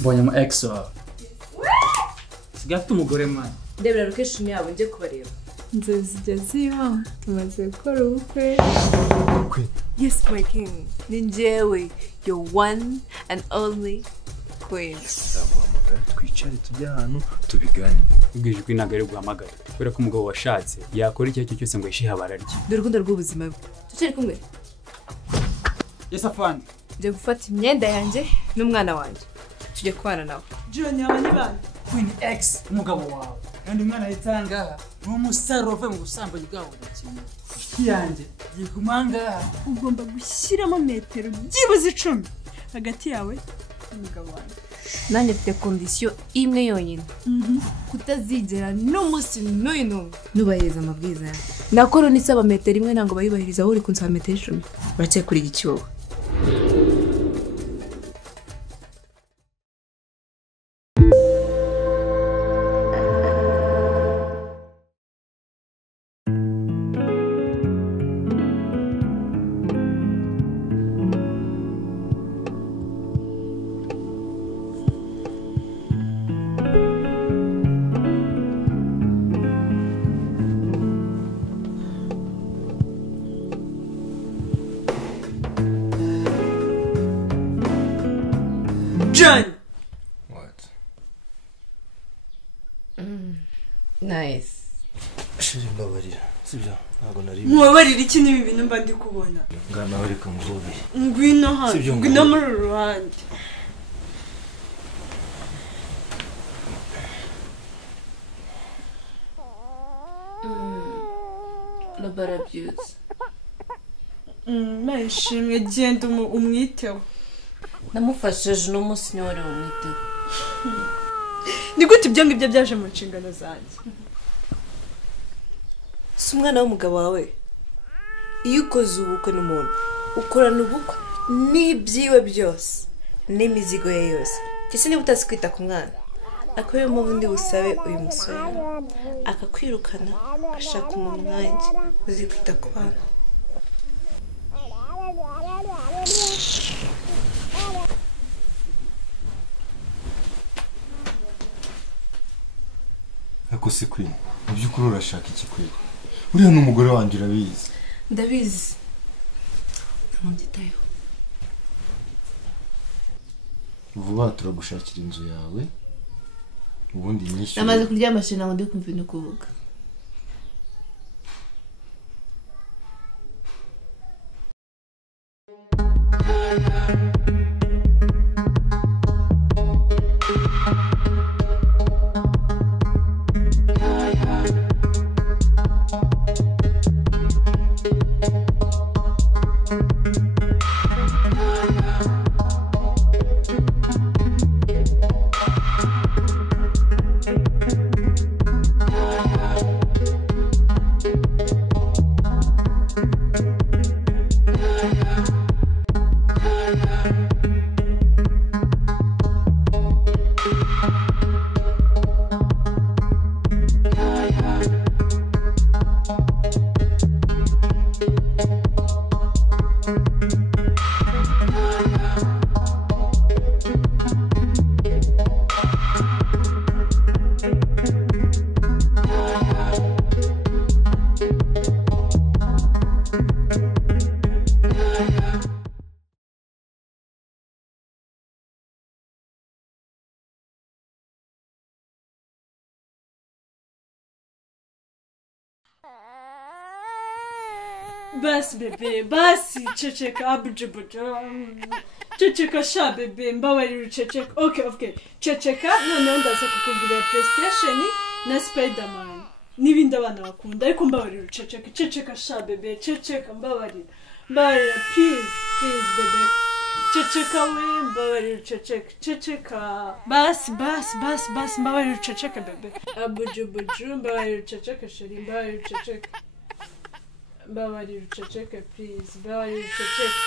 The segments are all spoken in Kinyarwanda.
mbonye mu ex wawe sigafite umugore mwana ndebera location yabo nje kubareba nzeze ziba tumaze gukora ubukwe. Yes my king ninjewe your one and only queen. Ndaguhamagara twicare tujya ahantu tubigane. ubwije ko inagare guhamagara kubera ko umugabo washatse yakora icyo cyose ngo yishihe abararye dore urukundo rw'ubuzima bwe tucari kumwe. Yes afande nje gufata imyenda yanjye n'umwana wanjye tujye kubana nawe. John abandi bandi Queen X umugabo wawe kandi umwana yitanga n'umusaro uvuye mu busambanyi bwawe nakimwe yanjye yikumanga ugomba gushyiramo metero byibuze 10 hagati yawe n'umugabo wawe. Nanjye mfite condition imwe yonyine kutazigera n'umunsi n'uyu nubahiriza amabwiriza yawe. Nakoro nisaba metero imwe ntango bayubahiriza aho uri kunsaba metero 10 barace kuri igicyuho. John! What? Nice. Shiri mbabarira. Sibyo ntago nari. Mubabarira iki nibi bintu mba ndi kubona. Ngana bari kumvubi. Ngwino hano. Ngwino muri ruhande. Labarabyuze. Nashimwe genda umwiteho. Namufashije n'umunsi nyore umwiteho. Ni gute ibyo ngibyo byaje mu nshingano zanjye? Si umwana w'umugabo wawe. Iyo ukoze ubukwe n'umuntu ukorana ubukwe n'ibyiwe byose n'imizigo ye yose. Kese niba utazi kwita ku mwana akwiye mu bundi busabe uyu musore akakwirukana ashaka umuntu nkanjye uzi kwita ku bana. Ako si Queen. Mu byukuri urashaka iki Queen? Uriya n'umugore wanjye urabizi. Ndabizi. Namunditayo. Vuba turagushakira inzu yawe. Ubundi nyishyure. Namaze kuryama shina ngo ndi kumva no kuvuga. Basi bebe, basi ceceka abujubuja. Ceceka sha bebe, mbabarira ceceka. Okay. Ceceka none ndaza kukugurira PlayStation na Spider-Man. N'ibindi abana bakunda ariko mbabarira ceceka. Ceceka sha bebe, ceceka mbabarira. Mbabarira please bebe. Ceceka we mbabarira ceceka. Ceceka. Basi mbabarira ceceka bebe. Abujubuju mbabarira ceceka sheri mbabarira ceceka. Mbabarira ceceka please. Mbabarira ceceka.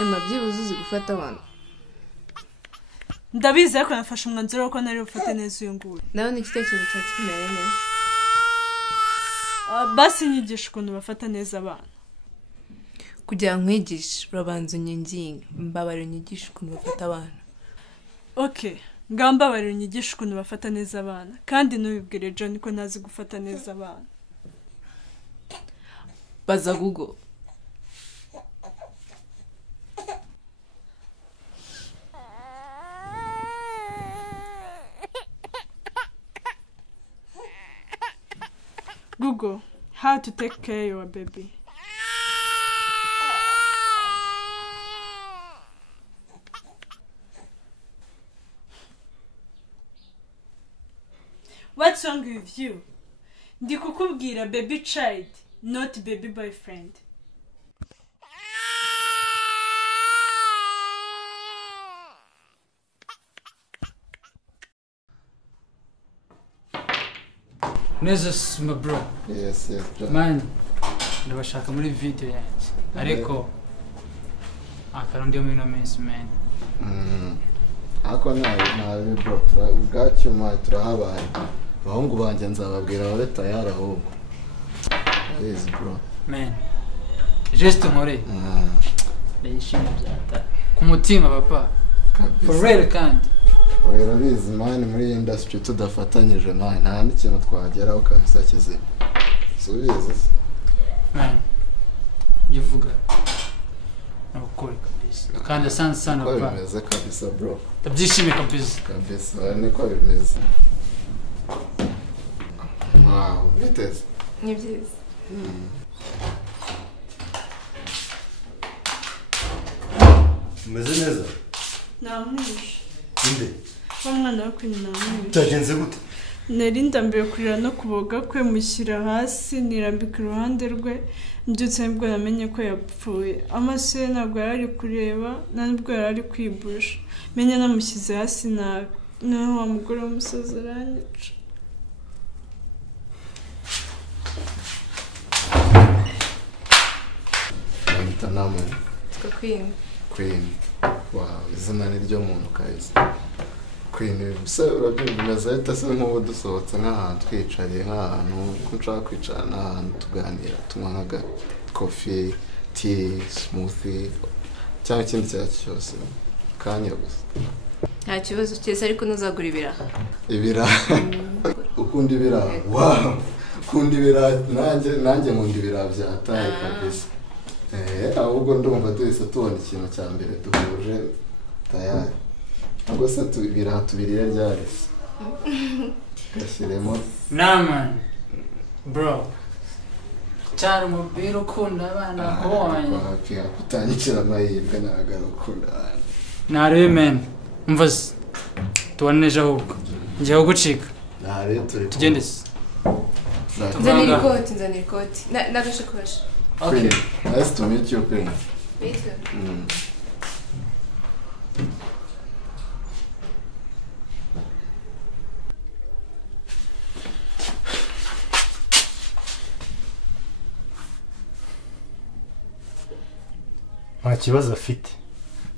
Emma byibuze uzi gufata abantu. Ndabizi ariko nafashe umwanzuro ko nari ufate neza uyu nguyu. Nawe ni igitekerezo cyacu kimeze neza. Basi nyigisha ukuntu bafata neza abana. Kugira nkwigishe urabanza unyenginge mbabarira unyigishe ukuntu bafata abana. okay ngamba bari unyigisha ukuntu bafata neza abana kandi ntubibwire John ko ntazi gufata neza abana. baza Google. Google how to take care of your baby. What's wrong with you? Ndi kukubwira baby child, not baby boyfriend. Neza my bro. Yes, John. Man, ndabashaka muri video yanjye. Ariko akarundi muri no minsi man. Ako nabi bro, ubwacyuma turahabaye. Abahungu banjye nzababwira bare tayari ahubwo. Yes bro. Man. Just nkore. Ndayishimye byata. Ku mutima papa. For real kandi. Oya bizi man muri industry tudafatanyije nawe nta n'ikintu twageraho kabisa kize. Subize. Man. Bivuga. Nabukore kabisa. Kandi asanze sana papa. Bimeze kabisa bro. Tabyishimiye kabisa. Kabisa niko bimeze. Wow, biteze. Ni byiza. Umeze neza? Namwishe. Inde? Umwana wo kwina namwishe. Cyagenze gute? Nari ndambiye kurira no kuboga kwe mushyira hasi nirambika iruhande rwe mbyutse nibwo namenye ko yapfuye. Amaso ye ntabwo yari kureba nubwo yari kwibusha. Menya namushyize hasi nabi. Naho wa mugore w'umusazi aranyica. Namwe. Queen. Wow, izina ni ryo muntu kazi. Queen se urabyumva bimeze ahita se nk'ubu dusohotse nk'ahantu twicariye nk'ahantu ko nshaka kwicara n'ahantu tuganira tunywa nka coffee, tea, smoothie cyangwa ikindi cyose kanya gusa. Nta kibazo cyese ariko ntuzagura ibiraha. Ibiraha. Ukunda ibiraha? Wow. Ukunda ibiraha nanjye nkunda ibiraha byataye kabisa. Ahubwo ndumva duhise tubona ikintu cya mbere duhuje tayari. Ubwo se ibiraha tubirira ryari? Gashyiremo. Man. Bro. Cyari umubiri ukunda abana kubonye. Wapfa kutanyikira amahirwe nagara ukunda abana. Narebe man. Mvaze. Tuwaneje ahubwo. Ngiye gucika. Nare turi. Tugende. Nzanira ikoti. Nagashakoshi. Okay. Nice to meet you, Queen. Me too. Nta kibazo afite.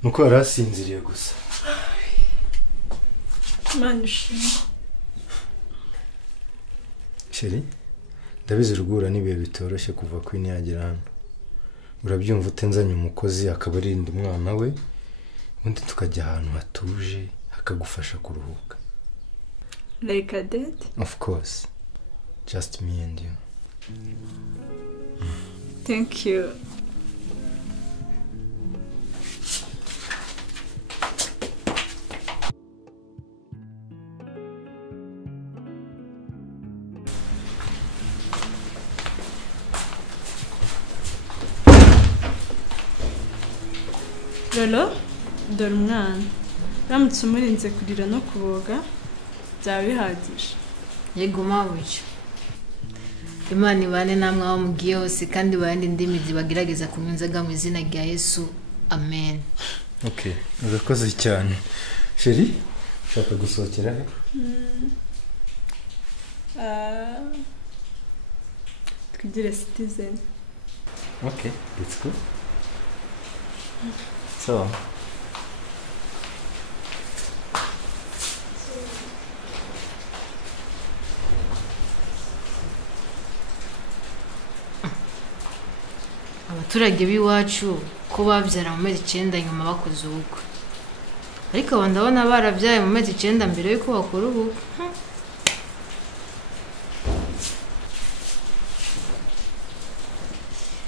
Nuko yari asinziriye gusa. Manishimwe. Sheri, ndabizi urugura n'ibihe bitoroshye kuva Queen yagera hano. Urabyumva utenzanye umukozi akabarinda umwana we, ubundi tukajya ahantu hatuje hakagufasha kuruhuka. Like a date? Of course. Just me and you. Thank you. Lolo, dore umwana. Ramutse umurinze kurira no kuboga, byaba bihagije. Yego mabuja. Imana ibane namwe aho mugiye hose kandi bayandi ndimi zibagerageza kumunzaga mu izina rya Yesu. Amen. Okay, urakoze cyane. Sheri, ushaka gusohokera he? Twigire Citizen. Okay, let's go. So. Abaturage b'iwacu ko babyara mu mezi 9 nyuma bakoze ubukwe. ariko aba ndabona barabyaye mu mezi 9 mbere yuko bakora ubu.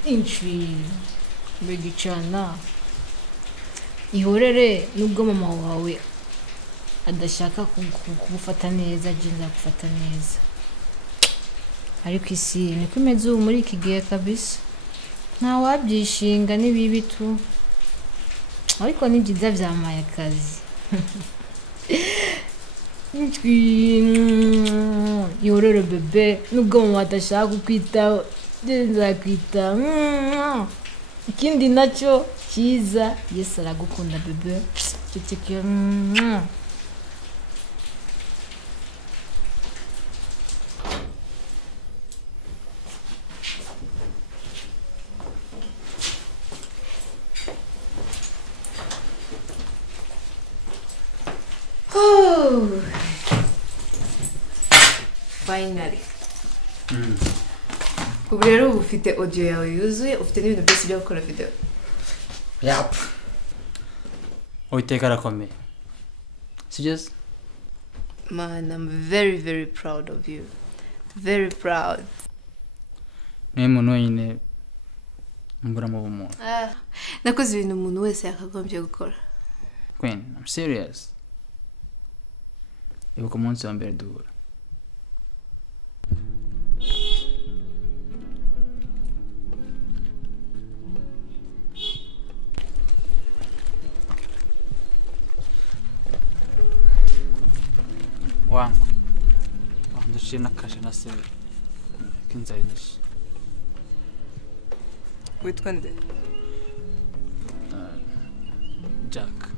Inchi begicana ihorere nubwo mama wawe adashaka kugufata neza, jinza gufata neza, ariko isi niko imeze ubu muri iki gihe kabisa, nta wabyishinga n'ibibi tu, ariko ni byiza byamaye akazi. Yororo bebe nubwo mama adashaka kukwitaho, jinza kwita. Ikindi nacyo cyiza, Yesu aragukunda bebe, ceceke. Finally. Ubu rero uba ufite audio yawe yuzuye, ufite n'ibintu byose byo gukora video. Yap. Uiteka arakomeye. Sibyo? Man, I'm very very proud of you. Very proud. Ni muntu wenyine mbura mu bumuntu. Nakoze ibintu umuntu wese yakagombye gukora. Queen, I'm serious. Ibuka umunsi wa mbere duhura. Wangu. Ndushina kasha na se kinzari nyinshi. Witwa nde? Jack.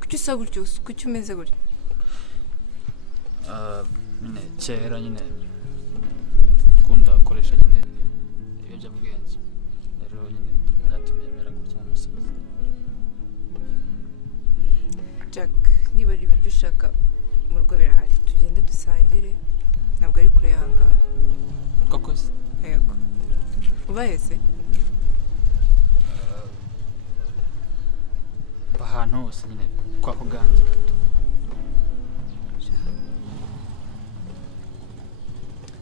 Kuki usa gutyo? Kuki umeze gutyo? Nyine kera nyine kunda gukoresha nyine ibiyobyabwenge, rero nyine byatumye mera gutya umusazi. Jack, niba ari ibiryo ushaka mu rugo birahari, tugende dusangire, ntabwo ari kure y'ahangaha. Koko se? Yego. Ubaye se? Ahantu hose nyine kwa kuganza gato.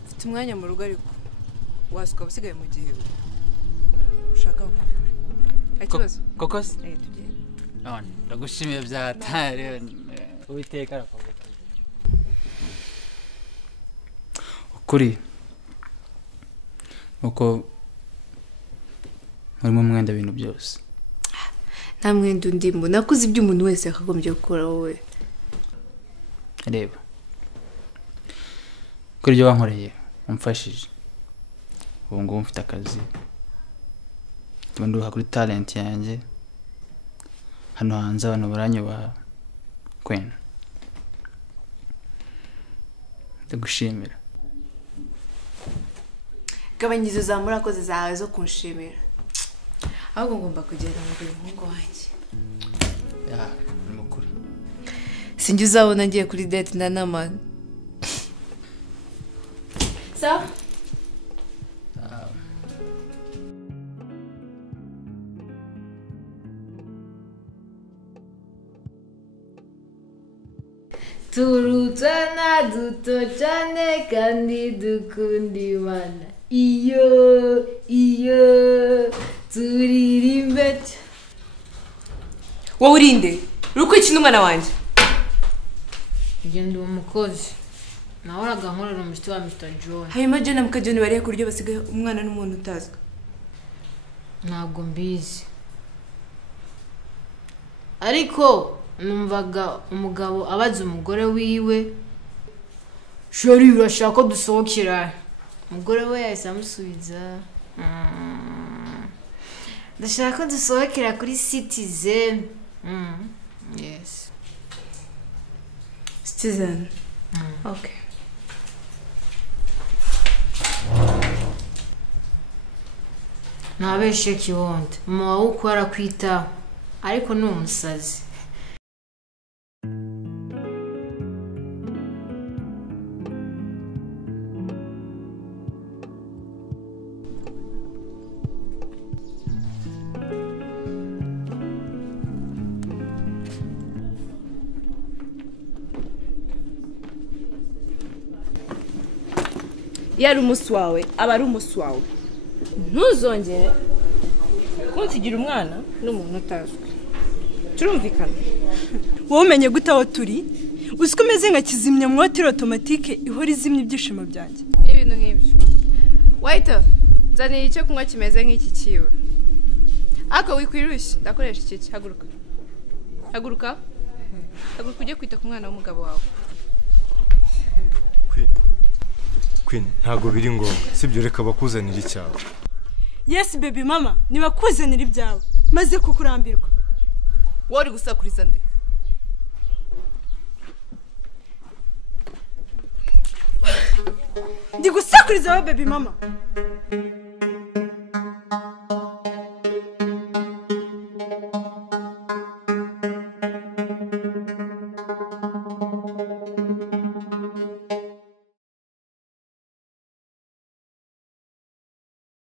Ufite umwanya mu rugo ariko wasuka usigaye mu gihe ushaka ikibazo. Koko se? Tugende. Ndagushimiye byatare. Uiteka arakomeye. Ukuri uko muri mu mwenda ibintu byose. Nta mwenda ndimo, nakuze ibyo umuntu wese yakagombye gukora wowe. Reba. Kuri byo wankoreye umfashije. Ubu ngo mfite akazi. Tubanduka kuri talent yanjye. Hano hanze abantu baranyubaha. Queen. Ndagushimira. Gabanyizo za murakoze zawe zo kunshimira. Ahubwo ngomba kugera mu muhungu wanjye. Ni mukuri. Sinjye uzabona ngiye kuri date na Naman. Sawa? Turutana duto cyane kandi dukunda Imana. Iyo turirimbe. Wowe urinde? Rukwiki n'umwana wanjye. Igenda umukozi. Nahoraga nkorera umushiti wa Mr. John. Hanyuma John muka John bariye kuryo basigaye umwana n'umuntu utazwe. Ntabwo mbizi. Ariko numvaga umugabo abaza umugore wiwe, "Sheri urashaka ko dusohokera?" Umugore we yahise amusubiza, "Ndashaka ko dusohokera kuri Citizen." Yes. Citizen. Okay. Ntabeshe kiwonde. Mama wawe uko arakwitaho, ariko ni umusazi. iyo ari umunsi wawe aba ari umunsi wawe ntuzongere kunsigira umwana n'umuntu utazwi turumvikana wowe umenye gute aho turi uzi ko umeze nka kizimyamwoto otomatike ihora izimya ibyishimo byanjye ibintu nk'ibyo wayita nzanira icyo kunywa kimeze nk'iki kiwe ariko wikwirushye ndakoresha iki haguruka haguruka ujye kwita ku mwana w'umugabo wawe Queen ntago biri ngombwa sibyo reka bakuzanira icyawe yes baby mama nibakuzanira ibyawe maze kukurambirwa wari gusakuriza nde ndi gusakuriza wowe baby mama